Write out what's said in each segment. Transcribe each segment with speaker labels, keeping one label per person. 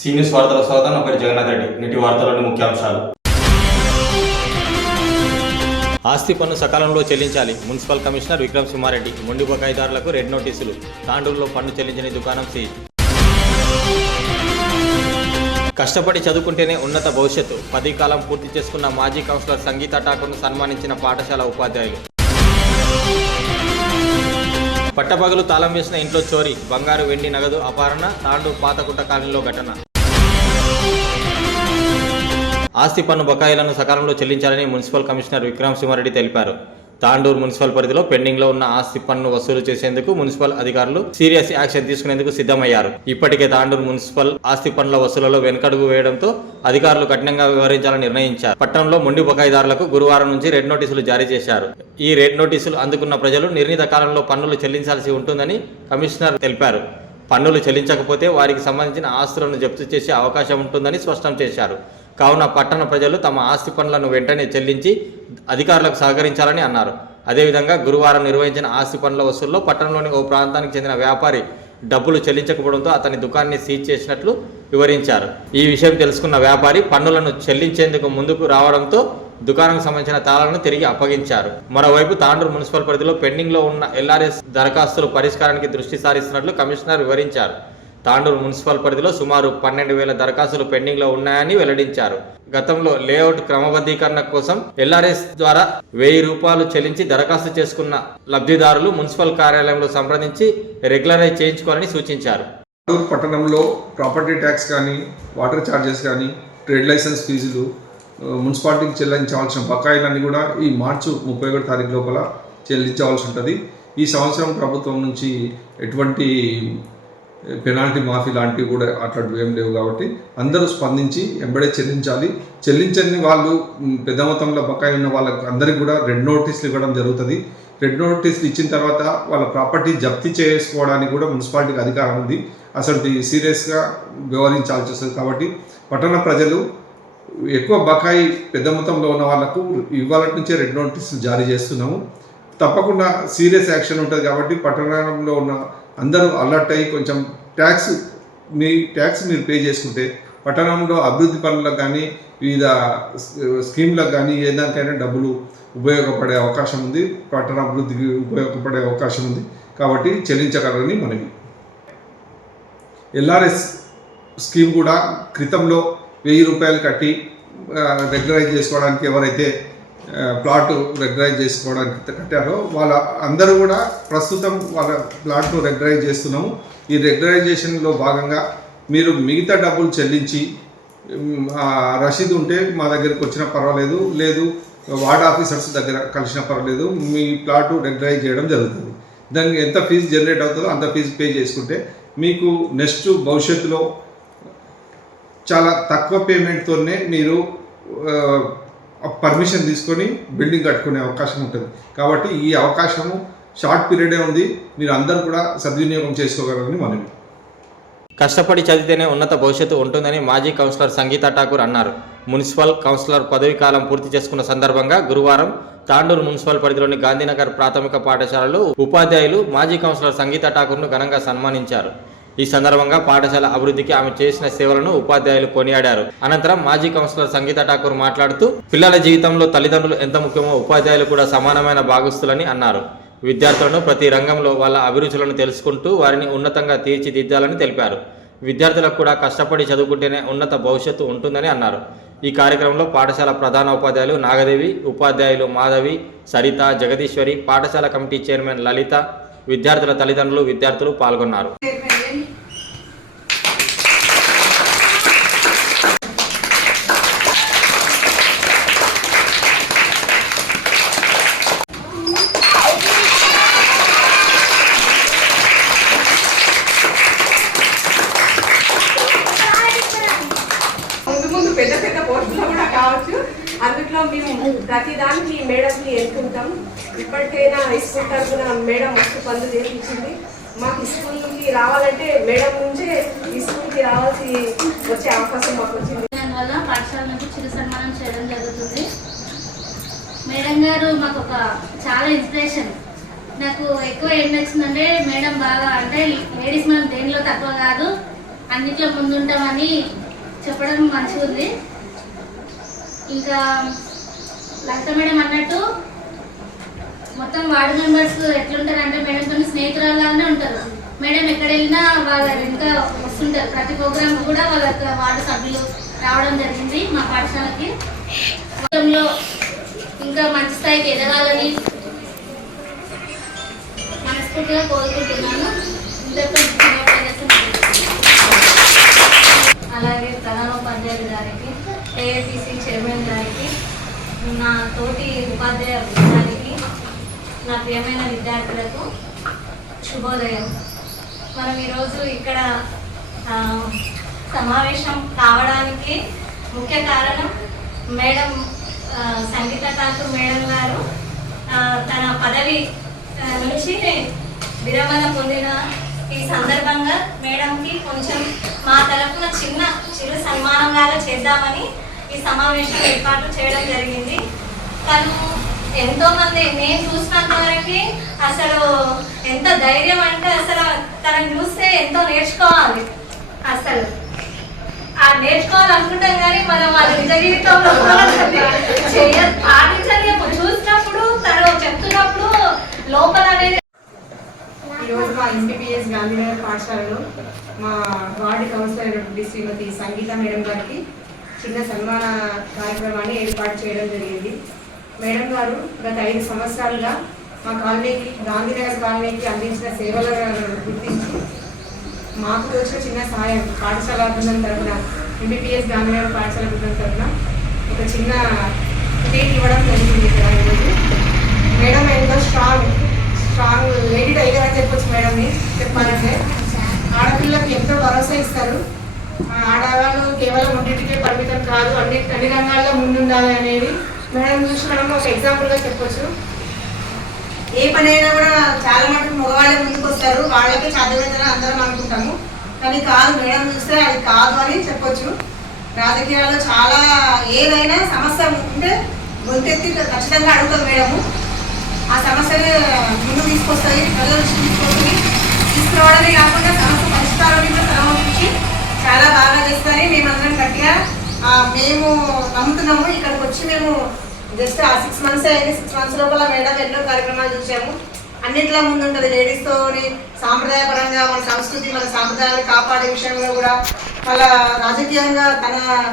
Speaker 1: Seniors వార్తల స్వాగతం. నా పేరు జగన్నాథ్ రెడ్డి. నేటి వార్తలోని ముఖ్యాంశాలు. ఆస్తి పన్ను సకాలంలో చెల్లించాలి. మున్సిపల్ కమిషనర్ విక్రమ్ సింహారెడ్డి మొండి బకాయిదారులకు రెడ్ నోటీసులు. తాండూరులో పన్ను చెల్లించని దుకాణం సీజ్ కష్టపడి చదువుకుంటేనే ఉన్నత భవిష్యత్తు. పది కాలం పూర్తి చేసుకున్న మాజీ కౌన్సిలర్ సంగీత ఠాకూర్ను సన్మానించిన పాఠశాల ఉపాధ్యాయులు. పట్టపగలు తాళం వేసిన ఇంట్లో చోరీ బంగారు వెండి నగదు అపహరణ తాండూరు పాతకుంట కాలనీలో ఘటన. ఆస్తి పన్ను బకాయిలను సకాలంలో చెల్లించాలని మున్సిపల్ కమిషనర్ విక్రమ్ సింహారెడ్డి తెలిపారు. తాండూరు మున్సిపల్ పరిధిలో పెండింగ్లో ఉన్న ఆస్తి పన్ను వసూలు చేసేందుకు మున్సిపల్ అధికారులు సీరియస్ యాక్షన్ తీసుకునేందుకు సిద్ధమయ్యారు. ఇప్పటికే తాండూరు మున్సిపల్ ఆస్తి పన్నుల వసూలలో వెనుకడుగు వేయడంతో అధికారులు కఠినంగా వ్యవహరించాలని నిర్ణయించారు. పట్టణంలో మొండి బకాయిదారులకు గురువారం నుంచి రెడ్ నోటీసులు జారీ చేశారు. ఈ రెడ్ నోటీసులు అందుకున్న ప్రజలు నిర్ణీత కాలంలో పన్నులు చెల్లించాల్సి ఉంటుందని కమిషనర్ తెలిపారు. పన్నులు చెల్లించకపోతే వారికి సంబంధించిన ఆస్తులను జప్తు చేసే అవకాశం ఉంటుందని స్పష్టం చేశారు. కావున పట్టణ ప్రజలు తమ ఆస్తి పనులను వెంటనే చెల్లించి అధికారులకు సహకరించాలని అన్నారు. అదేవిధంగా గురువారం నిర్వహించిన ఆస్తి పనుల వసూల్లో పట్టణంలోని ఓ ప్రాంతానికి చెందిన వ్యాపారి డబ్బులు చెల్లించకపోవడంతో అతని దుకాణాన్ని సీజ్ చేసినట్లు వివరించారు. ఈ విషయం తెలుసుకున్న వ్యాపారి పన్నులను చెల్లించేందుకు ముందుకు రావడంతో దుకాణంకు సంబంధించిన తాళాలను తిరిగి అప్పగించారు. మరోవైపు తాండూరు మున్సిపల్ పరిధిలో పెండింగ్లో ఉన్న ఎల్ఆర్ఎస్ దరఖాస్తుల పరిష్కారానికి దృష్టి సారిస్తున్నట్లు కమిషనర్ వివరించారు. తాండూరు మున్సిపల్ పరిధిలో సుమారు పన్నెండు వేల దరఖాస్తులు పెండింగ్లో ఉన్నాయని వెల్లడించారు. గతంలో లేఅవుట్ క్రమబద్ధీకరణ కోసం ఎల్ఆర్ఎస్ ద్వారా వెయ్యి రూపాయలు చెల్లించి దరఖాస్తు చేసుకున్న లబ్ధిదారులు మున్సిపల్ కార్యాలయంలో సంప్రదించి రెగ్యులరైజ్ చేయించుకోవాలని సూచించారు.
Speaker 2: తాండూరు పట్టణంలో ప్రాపర్టీ ట్యాక్స్ కానీ వాటర్ ఛార్జెస్ కానీ ట్రేడ్ లైసెన్స్ ఫీజులు మున్సిపాలిటీకి చెల్లించవలసిన బకాయిలన్నీ కూడా ఈ మార్చి ముప్పై ఒకటి తారీఖు లోపల చెల్లించవలసి ఉంటుంది. ఈ సంవత్సరం ప్రభుత్వం నుంచి ఎటువంటి పెనాల్టీ మాఫీ లాంటివి కూడా అట్లాంటివి ఏం లేవు కాబట్టి అందరూ స్పందించి ఎంబడే చెల్లించాలి. చెల్లించని వాళ్ళు పెద్ద మొత్తంలో బకాయి ఉన్న వాళ్ళకి అందరికి కూడా రెడ్ నోటీసులు ఇవ్వడం జరుగుతుంది. రెడ్ నోటీసులు ఇచ్చిన తర్వాత వాళ్ళ ప్రాపర్టీ జప్తీ చేసుకోవడానికి కూడా మున్సిపాలిటీకి అధికారం ఉంది. అసలు సీరియస్గా వ్యవహరించాల్సి వస్తుంది కాబట్టి పట్టణ ప్రజలు ఎక్కువ బకాయి పెద్ద మొత్తంలో ఉన్న వాళ్ళకు ఇవాళ నుంచే రెడ్ నోటీసులు జారీ చేస్తున్నాము. తప్పకుండా సీరియస్ యాక్షన్ ఉంటుంది కాబట్టి పట్టణంలో ఉన్న అందరూ అలర్ట్ అయ్యి కొంచెం ట్యాక్స్ మీ ట్యాక్స్ మీరు పే చేసుకుంటే పట్టణంలో అభివృద్ధి పనులకు కానీ వివిధ స్కీమ్లకు కానీ ఏ దానికైనా డబ్బులు ఉపయోగపడే అవకాశం ఉంది. పట్టణ అభివృద్ధికి ఉపయోగపడే అవకాశం ఉంది కాబట్టి చెల్లించగలరని మనవి. ఎల్ఆర్ఎస్ స్కీమ్ కూడా క్రితంలో వెయ్యి రూపాయలు కట్టి రెగ్యులరైజ్ చేసుకోవడానికి ఎవరైతే ప్లాట్ రెగ్రైజ్ చేసుకోవడానికి కట్టారో వాళ్ళ అందరూ కూడా ప్రస్తుతం వాళ్ళ ప్లాట్ను రెగ్రైజ్ చేస్తున్నాము. ఈ రెగ్యులరైజేషన్లో భాగంగా మీరు మిగతా డబ్బులు చెల్లించి రసీదు ఉంటే మా దగ్గరికి వచ్చినా పర్వాలేదు లేదు వార్డ్ ఆఫీసర్స్ దగ్గర కలిసినా పర్వాలేదు మీ ప్లాటు రెగ్యులరైజ్ చేయడం జరుగుతుంది. దానికి ఎంత ఫీజు జనరేట్ అవుతుందో అంత ఫీజు పే చేసుకుంటే మీకు నెక్స్ట్ భవిష్యత్తులో చాలా తక్కువ పేమెంట్తోనే మీరు పర్మిషన్ తీసుకొని బిల్డింగ్ కట్టుకునే అవకాశం ఉంటుంది. కాబట్టి ఈ అవకాశము షార్ట్ పీరియడే ఉంది. మీరు అందరూ కూడా సద్వినియోగం చేసుకోగలరని మనవి.
Speaker 1: కష్టపడి చదివితేనే ఉన్నత భవిష్యత్తు ఉంటుందని మాజీ కౌన్సిలర్ సంగీత ఠాకూర్ అన్నారు. మున్సిపల్ కౌన్సిలర్ పదవీ కాలం పూర్తి చేసుకున్న సందర్భంగా గురువారం తాండూరు మున్సిపల్ పరిధిలోని గాంధీనగర్ ప్రాథమిక పాఠశాలలో ఉపాధ్యాయులు మాజీ కౌన్సిలర్ సంగీత ఠాకూర్ను ఘనంగా సన్మానించారు. ఈ సందర్భంగా పాఠశాల అభివృద్ధికి ఆమె చేసిన సేవలను ఉపాధ్యాయులు కొనియాడారు. అనంతరం మాజీ కౌన్సిలర్ సంగీత ఠాకూర్ మాట్లాడుతూ పిల్లల జీవితంలో తల్లిదండ్రులు ఎంత ముఖ్యమో ఉపాధ్యాయులు కూడా సమానమైన భాగస్తులని అన్నారు. విద్యార్థులను ప్రతి రంగంలో వాళ్ళ అభిరుచులను తెలుసుకుంటూ వారిని ఉన్నతంగా తీర్చిదిద్దాలని తెలిపారు. విద్యార్థులకు కూడా కష్టపడి చదువుకుంటేనే ఉన్నత భవిష్యత్తు ఉంటుందని అన్నారు. ఈ కార్యక్రమంలో పాఠశాల ప్రధాన ఉపాధ్యాయులు నాగదేవి ఉపాధ్యాయులు మాధవి సరిత జగదీశ్వరి పాఠశాల కమిటీ చైర్మన్ లలిత విద్యార్థుల తల్లిదండ్రులు విద్యార్థులు పాల్గొన్నారు
Speaker 3: ముందు ముందు పెద్ద పెద్ద పోస్టులో కూడా కావచ్చు అందుట్లో మేము ప్రతి దానికి మేడంని ఎన్నుకుంటాం ఇప్పటికైనా స్కూల్ తరఫున మేడం మస్తు పనులు చేయించింది మాకు స్కూల్కి రావాలంటే మేడం నుంచే ఈ స్కూల్కి రావాల్సి వచ్చే అవకాశం మాకు వచ్చింది.
Speaker 4: దానివల్ల పాఠశాల నుంచి చిరు సన్మానం చేయడం జరుగుతుంది. మేడం గారు మాకు ఒక చాలా ఇన్స్పిరేషన్. నాకు ఎక్కువ ఏం నచ్చిందంటే మేడం బాగా అంటే లేడీస్ మనం దేనిలో తక్కువ కాదు అన్నిట్లో ముందుంటామని చెప్పడం మంచిగా ఉంది. ఇంకా లలిత మేడం అన్నట్టు మొత్తం వార్డు మెంబర్స్ ఎట్లుంటారు అంటే మేడం కొన్ని స్నేహితురాలాగానే ఉంటారు. మేడం ఎక్కడ వెళ్ళినా వాళ్ళ వెనుక వస్తుంటారు. ప్రతి ప్రోగ్రామ్ కూడా వాళ్ళ వార్డు సభ్యులు రావడం జరిగింది మా పాఠశాలకి. జీవితంలో ఇంకా మంచి స్థాయికి ఎదగాలని మనస్ఫూర్తిగా కోరుకుంటున్నాను. ఇంతతో
Speaker 5: అలాగే ప్రధానోపాధ్యాయులు గారికి ఏఐపిసి చైర్మన్ గారికి నా తోటి ఉపాధ్యాయ బృందానికి నా ప్రియమైన విద్యార్థులకు శుభోదయం. మనం ఈరోజు ఇక్కడ సమావేశం కావడానికి ముఖ్య కారణం మేడం సంగీత ఠాకూర్ మేడం గారు. తన పదవి నుంచి విరమణ పొందిన ఈ సందర్భంగా మేడంకి కొంచెం మా తరఫున చిన్న చిరు సన్మానంలాగా చేద్దామని ఈ సమావేశం ఏర్పాటు చేయడం జరిగింది. తను ఎంతోమంది నేను చూసినంత వరకు అసలు ఎంత ధైర్యం అంటే అసలు తనని చూస్తే ఎంతో నేర్చుకోవాలి. అసలు. ఆ నేర్చుకోవాలనుకుంటాం కానీ మనం వాళ్ళ నిజ జీవితంలో చేయ పాటించలేము. చూసినప్పుడు తను చెప్తున్నప్పుడు లోపల అనేది
Speaker 3: ఈరోజు మా ఎంబీబీఎస్ గాంధీనగర్ పాఠశాలలో మా ward councillor Shrimati Sangeetha madam గారికి చిన్న సన్మాన కార్యక్రమాన్ని ఏర్పాటు చేయడం జరిగింది. మేడం గారు గత ఐదు సంవత్సరాలుగా మా కాలనీకి గాంధీనగర్ కాలనీకి అందించిన సేవలను గుర్తించి మాకు తోచిన చిన్న సహాయం పాఠశాల బృందం తరఫున ఎంబీబీఎస్ గాంధీనగర్ పాఠశాల బృందం తరఫున ఒక చిన్న ట్రీట్ ఇవ్వడం జరిగింది ఇక్కడ ఈరోజు. మేడం ఎంతో స్ట్రాంగ్ స్ట్రాంగ్ లేడీ టైగర్ అని చెప్పొచ్చు మేడంని చెప్పాలంటే. ఆడపిల్లకి ఎంతో భరోసా ఇస్తారు. ఆడవాళ్ళు కేవలం రెండింటికే పరిమితం కాదు అన్ని అన్ని రంగాల్లో ముందుండాలి అనేది మేడం చూసి మనం ఒక ఎగ్జాంపుల్గా చెప్పొచ్చు.
Speaker 6: ఏ పనైనా కూడా చాలా మటుకు మగవాళ్ళే ముందుకు వస్తారు వాళ్ళకే చదివేదని అందరం అనుకుంటాము. కానీ కాదు మేడం చూస్తే అది కాదు అని చెప్పొచ్చు. రాజకీయాల్లో చాలా ఏదైనా సమస్య ఉంటే గొంతెత్తి ఖచ్చితంగా అడుగుతాం మేడము. ఆ సమస్యని ముందు తీసుకొస్తాయి ప్రజల దృష్టికి తీసుకొస్తుంది తీసుకురావడమే కాకుండా సమస్య పరిష్కారాన్ని కూడా సమర్పించి చాలా బాగా చేస్తారని మేమందరం గట్టిగా మేము నమ్ముతున్నాము. ఇక్కడికి వచ్చి మేము జస్ట్ ఆ సిక్స్ మంత్స్ అయింది. సిక్స్ మంత్స్ లోపల మేడం ఎన్నో కార్యక్రమాలు చూసాము. అన్నింటిలో ముందు ఉంటుంది లేడీస్తో సాంప్రదాయపరంగా మన సంస్కృతి మన సాంప్రదాయాలు కాపాడే విషయంలో కూడా వాళ్ళ రాజకీయంగా తన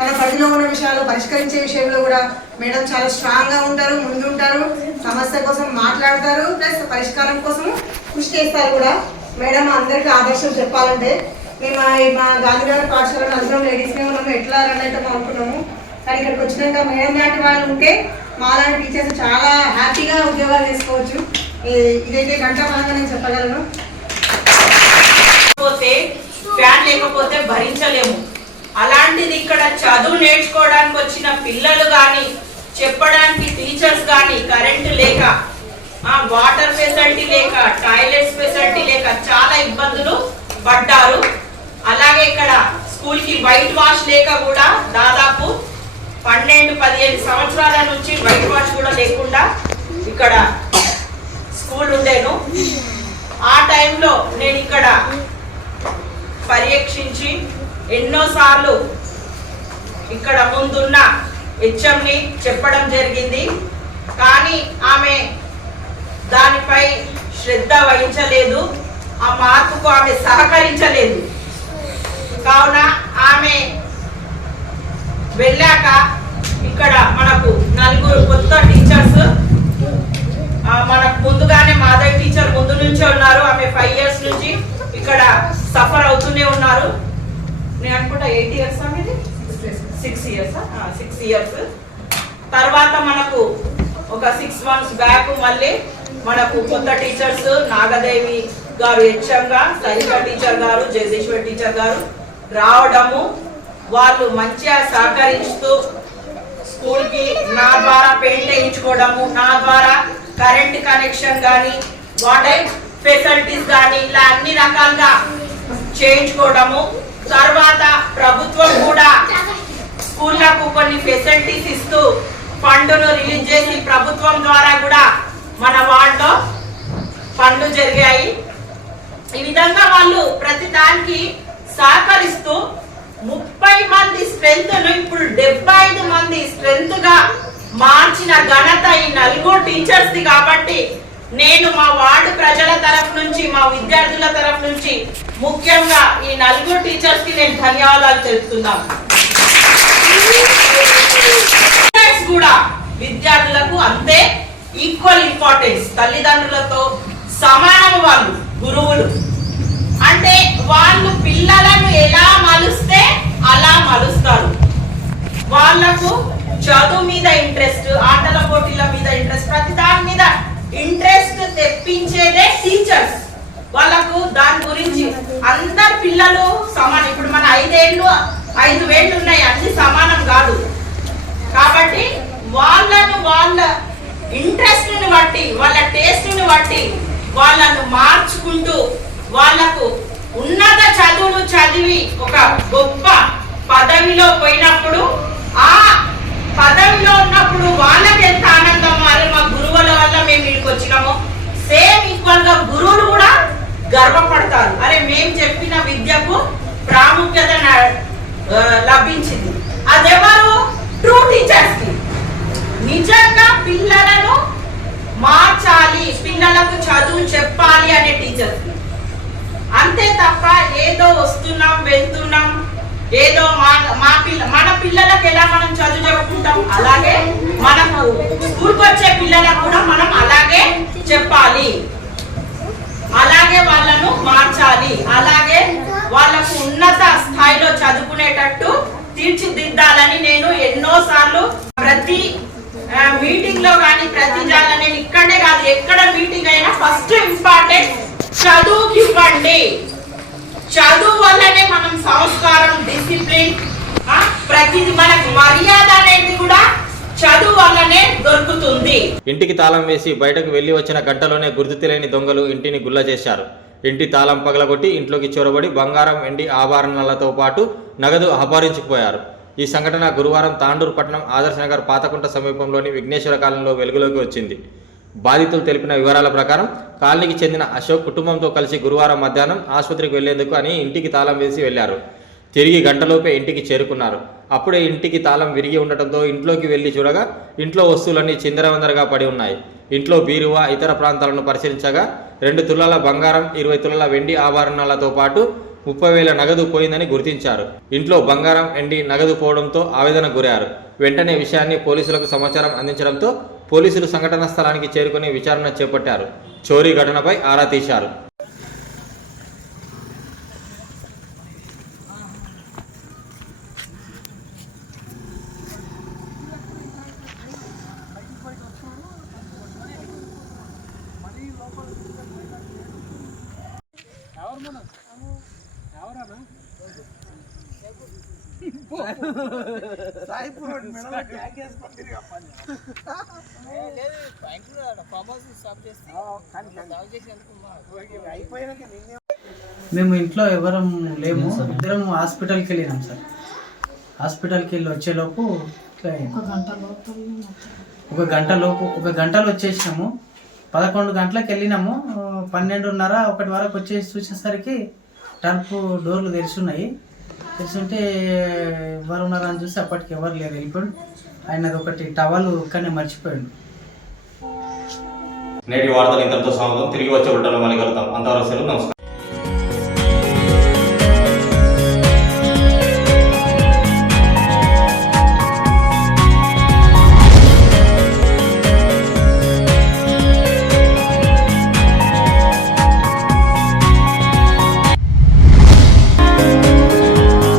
Speaker 6: తన పరిధిలో ఉన్న విషయాలు పరిష్కరించే విషయంలో కూడా మేడం చాలా స్ట్రాంగ్గా ఉంటారు ముందు ఉంటారు ముందుంటారు. సమస్య కోసం మాట్లాడతారు. ప్లస్ పరిష్కారం కోసం కృషి చేస్తారు కూడా. మేడం అందరికీ ఆదర్శం చెప్పాలంటే. మేము మా- మా గాంధీనగర్ పాఠశాలలో అందరం లేడీస్నే ఉన్నాము. ఎట్లా రన్ అవుతామో అనుకున్నాము. కానీ ఇక్కడికి వచ్చినాక మేడం లాంటి వాళ్ళు ఉంటే మాలాంటి టీచర్స్ చాలా హ్యాపీగా ఉద్యోగాలు చేసుకోవచ్చు. ఇదైతే గంట పరంగా నేను చెప్పగలను.
Speaker 7: లేకపోతే ఫ్యాన్ లేకపోతే భరించలేము. అలాంటిది ఇక్కడ చదువు నేర్చుకోవడానికి వచ్చిన పిల్లలు కానీ చెప్పడానికి టీచర్స్ కానీ కరెంటు లేక వాటర్ ఫెసిలిటీ లేక టాయిలెట్స్ ఫెసిలిటీ లేక చాలా ఇబ్బందులు పడ్డారు. అలాగే ఇక్కడ స్కూల్కి వైట్ వాష్ లేక కూడా దాదాపు పన్నెండు పదిహేను సంవత్సరాల నుంచి వైట్ వాష్ కూడా లేకుండా ఇక్కడ స్కూల్ ఉండేను. ఆ టైంలో నేను ఇక్కడ పర్యవేక్షించి ఎన్నోసార్లు ఇక్కడ ముందున్న హెచ్ఎంని చెప్పడం జరిగింది. కానీ ఆమె దానిపై శ్రద్ధ వహించలేదు. ఆ మార్పుకు ఆమె సహకరించలేదు. కావున ఆమె వెళ్ళాక ఇక్కడ మనకు నలుగురు కొత్త టీచర్స్ మనకు ముందుగానే మాధవ్ టీచర్ ముందు నుంచే ఉన్నారు. ఆమె ఫైవ్ ఇయర్స్ నుంచి ఇక్కడ సఫర్ అవుతూనే ఉన్నారు. నేను అనుకుంటా ఎయిట్ ఇయర్స్ అనేది సిక్స్ ఇయర్స్ సిక్స్ ఇయర్స్ తర్వాత మనకు ఒక సిక్స్ మంత్స్ బ్యాక్ మళ్ళీ మనకు కొత్త టీచర్స్ నాగదేవి గారు యక్షంగా సరిత టీచర్ గారు జగదీశ్వర్ టీచర్ గారు రావడము వాళ్ళు మంచిగా సహకరిస్తూ స్కూల్కి నా ద్వారా పెయింట్ వేయించుకోవడము నా ద్వారా కరెంట్ కనెక్షన్ కానీ వాటర్ ఫెసిలిటీస్ కానీ ఇలా అన్ని రకాలుగా చేయించుకోవడము. తర్వాత ప్రభుత్వం కూడా స్కూళ్ళకు కొన్ని ఫెసిలిటీస్ ఇస్తూ ఫండ్ను రిలీజ్ చేసి ప్రభుత్వం ద్వారా కూడా మన వార్డులో పనులు జరిగాయి. ఈ విధంగా వాళ్ళు ప్రతి దానికి సహకరిస్తూ ముప్పై మంది స్ట్రెంత్ ఇప్పుడు డెబ్బై ఐదు మంది స్ట్రెంత్గా మార్చిన ఘనత ఈ నలుగురు టీచర్స్ ది కాబట్టి నేను మా వార్డు ప్రజల తరఫు నుంచి మా విద్యార్థుల తరఫు నుంచి ముఖ్యంగా ఈ నలుగురు టీచర్స్కి నేను ధన్యవాదాలు తెలుపుతున్నాను. కూడా విద్యార్థులకు అంతే ఈక్వల్ ఇంపార్టెన్స్ తల్లిదండ్రులతో సమానం వాళ్ళు గురువులు. అంటే వాళ్ళు పిల్లలను ఎలా మలుస్తే అలా మలుస్తారు. వాళ్ళకు చదువు మీద ఇంట్రెస్ట్ ఆటల పోటీల మీద ఇంట్రెస్ట్ ప్రతి దాని మీద ఇంట్రెస్ట్ తెప్పించేదే టీచర్స్. వాళ్ళకు దాని గురించి అందరు పిల్లలు సమానం. ఇప్పుడు మన ఐదేళ్ళు ఐదు వేళ్ళు ఉన్నాయి అన్ని సమానం కాదు. కాబట్టి వాళ్ళను వాళ్ళ ఇంట్రెస్ట్ని బట్టి వాళ్ళ టేస్ట్ని బట్టి వాళ్ళను మార్చుకుంటూ వాళ్ళకు ఉన్నత చదువులు చదివి ఒక గొప్ప పదవిలో పోయినప్పుడు ఆ పదవిలో ఉన్నప్పుడు వాళ్ళకి ఎంత ఆనందం అరే మా గురువుల వల్ల మేము ఇక్కడికి వచ్చినాము. సేమ్ ఈక్వల్గా గురువులు కూడా గర్వపడతారు. అరే మేము చెప్పిన విద్యకు ప్రాముఖ్యత లభించింది. అదెవరు? ట్రూ టీచర్స్కి. నిజంగా పిల్లలను మార్చాలి పిల్లలకు చదువు చెప్పాలి అనే టీచర్స్కి. అంతే తప్ప ఏదో వస్తున్నాం వెళ్తున్నాం. ఏదో మా మా పిల్ల మన పిల్లలకు ఎలా మనం చదువు చెప్పుకుంటాం అలాగే మనకు స్కూల్కి వచ్చే పిల్లలకు కూడా మనం అలాగే చెప్పాలి. అలాగే వాళ్ళను మార్చాలి. అలాగే వాళ్ళకు ఉన్నత స్థాయిలో చదువుకునేటట్టు తీర్చిదిద్దాలని నేను ఎన్నో సార్లు ప్రతి మీటింగ్లో కానీ ప్రతి దానిలో నేను ఇక్కడే కాదు ఎక్కడ మీటింగ్ అయినా ఫస్ట్ ఇంపార్టెంట్ చదువుకి ఇవ్వండి చదువు వల్లనే మనం సంస్కారం డిసిప్లిన్ ప్రతిది మనకు మర్యాద అనేది కూడా చదువు వల్లనే దొరుకుతుంది.
Speaker 1: ఇంటికి తాళం వేసి బయటకు వెళ్ళి వచ్చిన గంటలోనే గుర్తు తెలియని దొంగలు ఇంటిని గుల్ల చేశారు. ఇంటి తాళం పగలగొట్టి ఇంట్లోకి చొరబడి బంగారం వెండి ఆభరణాలతో పాటు నగదు అపహరించుకుపోయారు. ఈ సంఘటన గురువారం తాండూరు పట్టణం ఆదర్శనగర్ పాతకుంట సమీపంలోని విఘ్నేశ్వర కాలంలో వెలుగులోకి వచ్చింది. బాధితులు తెలిపిన వివరాల ప్రకారం కాలనీకి చెందిన అశోక్ కుటుంబంతో కలిసి గురువారం మధ్యాహ్నం ఆసుపత్రికి వెళ్ళేందుకు అని ఇంటికి తాళం వేసి వెళ్ళారు. తిరిగి గంటలోపే ఇంటికి చేరుకున్నారు. అప్పుడే ఇంటికి తాళం విరిగి ఉండటంతో ఇంట్లోకి వెళ్ళి చూడగా ఇంట్లో వస్తువులన్నీ చిందరవందరగా పడి ఉన్నాయి. ఇంట్లో బీరువా ఇతర ప్రాంతాలను పరిశీలించగా రెండు తులాల బంగారం ఇరవై తులాల వెండి ఆభరణాలతో పాటు ముప్పై వేల నగదు పోయిందని గుర్తించారు. ఇంట్లో బంగారం వెండి నగదు పోవడంతో ఆవేదన గురారు. వెంటనే విషయాన్ని పోలీసులకు సమాచారం అందించడంతో పోలీసులు సంఘటనా స్థలానికి చేరుకుని విచారణ చేపట్టారు. చోరీ ఘటనపై ఆరా తీశారు.
Speaker 8: మేము ఇంట్లో ఎవరం లేము. ఇద్దరం హాస్పిటల్కి వెళ్ళినాం సార్. హాస్పిటల్కి వెళ్ళి వచ్చేలోపు. ఒక గంట లోపు ఒక గంటలో వచ్చేసినాము. పదకొండు గంటలకు వెళ్ళినాము. పన్నెండున్నర ఒకటి వరకు వచ్చేసి చూసేసరికి టర్పు డోర్లు తెరిచున్నాయి. తెరిచుంటే ఎవరు ఉన్నారని చూసి అప్పటికి ఎవరు లేరు. వెళ్ళిపోయాడు. ఆయనది ఒకటి టవల్ కానీ మర్చిపోయాడు.
Speaker 1: నేటి వార్తలు ఇంతటితో సమాప్తం. తిరిగి వచ్చే ఉంటాను మళ్ళీ కలుద్దాం. అంతవరకు సెలవు నమస్కారం.